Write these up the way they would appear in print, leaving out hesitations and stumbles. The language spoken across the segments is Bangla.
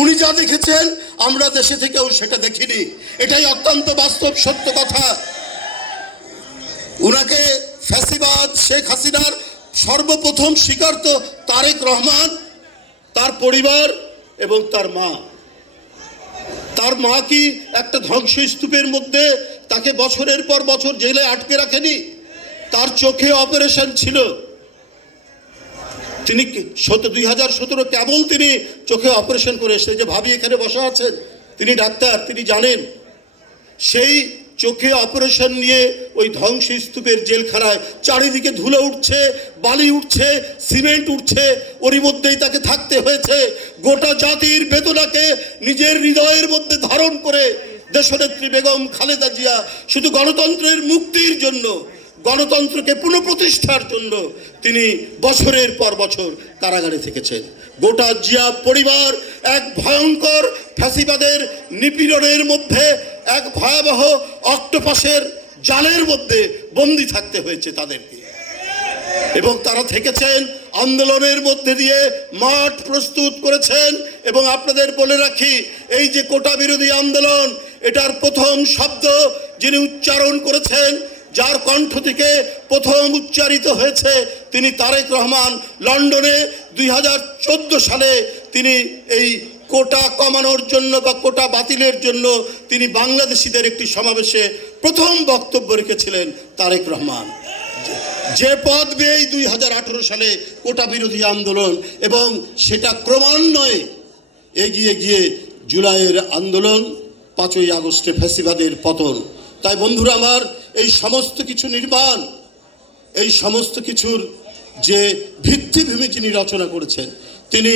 উনি যা দেখেছেন আমরা দেশে থেকেও সেটা দেখিনি। এটাই অত্যন্ত বাস্তব সত্য কথা। উনাকে ফ্যাসিবাদ শেখ হাসিনার সর্বপ্রথম শিকার তো তারেক রহমান, তার পরিবার এবং তার মা। তার মা কি একটা ধ্বংসস্তূপের মধ্যে তাকে বছরের পর বছর জেলে আটকে রাখেনি? তার চোখে অপারেশন ছিল। তিনি 2017 কেবল তিনি চোখে অপারেশন করে এসে যে ভাবি এখানে বসা আছেন, তিনি ডাক্তার, তিনি জানেন সেই চোখে অপারেশন নিয়ে ওই ধ্বংসস্তূপের জেলখানায় চারিদিকে ধুলো উঠছে, বালি উঠছে, সিমেন্ট উঠছে, ওরই মধ্যেই তাকে থাকতে হয়েছে। গোটা জাতির বেদনাকে নিজের হৃদয়ের মধ্যে ধারণ করে দেশনেত্রী বেগম খালেদা জিয়া শুধু গণতন্ত্রের মুক্তির জন্য, গণতন্ত্রকে পুনঃপ্রতিষ্ঠার জন্য তিনি বছরের পর বছর কারাগারে থেকেছেন। গোটা জিয়া পরিবার এক ভয়ঙ্কর ফ্যাসিবাদের নিপীড়নের মধ্যে, এক ভয়াবহ অক্টোপাসের জালের মধ্যে বন্দী থাকতে হয়েছে তাদেরকে, এবং তারা থেকেছেন আন্দোলনের মধ্যে দিয়ে মাঠ প্রস্তুত করেছেন। এবং আপনাদের বলে রাখি, এই যে কোটা বিরোধী আন্দোলন, এটার প্রথম শব্দ যিনি উচ্চারণ করেছেন, যার কণ্ঠ থেকে প্রথম উচ্চারিত হয়েছে, তিনি তারেক রহমান। লন্ডনে 2014 সালে তিনি এই কোটা কমানোর জন্য বা কোটা বাতিলের জন্য তিনি বাংলাদেশিদের একটি সমাবেশে প্রথম বক্তব্য রেখেছিলেন তারেক রহমান। যে পথ বেয়ে 2018 সালে কোটা বিরোধী আন্দোলন, এবং সেটা ক্রমান্বয়ে এগিয়ে গিয়ে জুলাইয়ের আন্দোলন, 5ই আগস্টে ফ্যাসিবাদের পতন। তাই বন্ধুরা আমার, এই সমস্ত কিছু নির্মাণ, এই সমস্ত কিছুর যে ভিত্তিভূমি যিনি রচনা করেছেন তিনি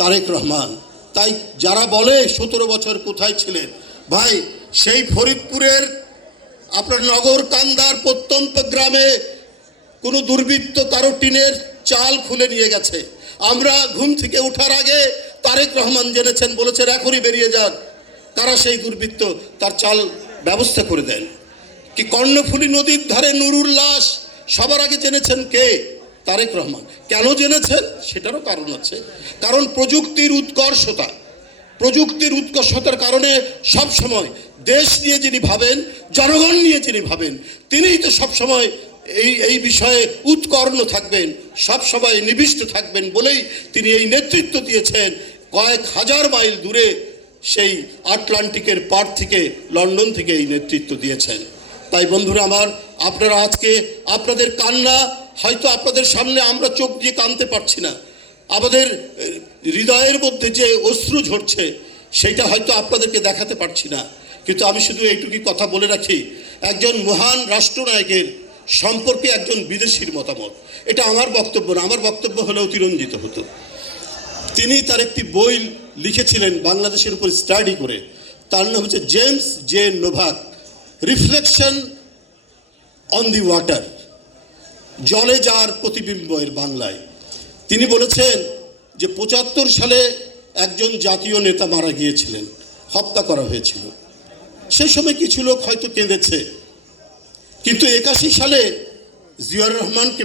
তারেক রহমান। তাই যারা বলে 17 বছর কোথায় ছিলেন, ভাই সেই ফরিদপুরের আপনার নগর কান্দার প্রত্যন্ত গ্রামে কোনো দুর্বৃত্ত কারো টিনের চাল খুলে নিয়ে গেছে। আমরা ঘুম থেকে ওঠার আগে তারেক রহমান জেনেছেন, বলেছেন এখনই বেরিয়ে যান। তারা সেই দুর্বৃত্ত তার চাল ব্যবস্থা করে দেন। কি কর্ণফুলী নদীর ধারে নুরুর লাশ সবার আগে জেনেছেন কে? তারেক রহমান। কেন জেনেছেন? সেটারও কারণ আছে। কারণ প্রযুক্তির উৎকর্ষতার কারণে সব সময় দেশ নিয়ে যিনি ভাবেন, জনগণ নিয়ে যিনি ভাবেন, তিনিই তো সবসময় এই বিষয়ে উৎকর্ণ থাকবেন, সব সময় নিবিষ্ট থাকবেন বলেই তিনি এই নেতৃত্ব দিয়েছেন। কয়েক হাজার মাইল দূরে সেই আটলান্টিকের পার থেকে, লন্ডন থেকে এই নেতৃত্ব দিয়েছেন। তাই বন্ধুরা আমার, আপনারা আজকে আপনাদের কান্না হয়তো আপনাদের সামনে আমরা চোখ দিয়ে কাঁদতে পারছি না, আমাদের হৃদয়ের মধ্যে যে অশ্রু ঝরছে সেটা হয়তো আপনাদেরকে দেখাতে পারছি না। কিন্তু আমি শুধু এইটুকুই কথা বলে রাখি, একজন মহান রাষ্ট্রনায়কের সম্পর্কে একজন বিদেশির মতামত, এটা আমার বক্তব্য না, আমার বক্তব্য হলে অতিরঞ্জিত হতো। তিনি তার একটি বই লিখেছিলেন বাংলাদেশের উপর স্টাডি করে, তার নাম হচ্ছে James J Novak, reflection on the water, জলে যার প্রতিবিম্ব এর বাংলায়। তিনি বলেছেন যে 75 সালে একজন জাতীয় নেতা মারা গিয়েছিলেন, হত্যা করা হয়েছিল। সেই সময় কিছু লোক হয়তো কেঁদেছে, কিন্তু 81 সালে জিয়াউর রহমানকে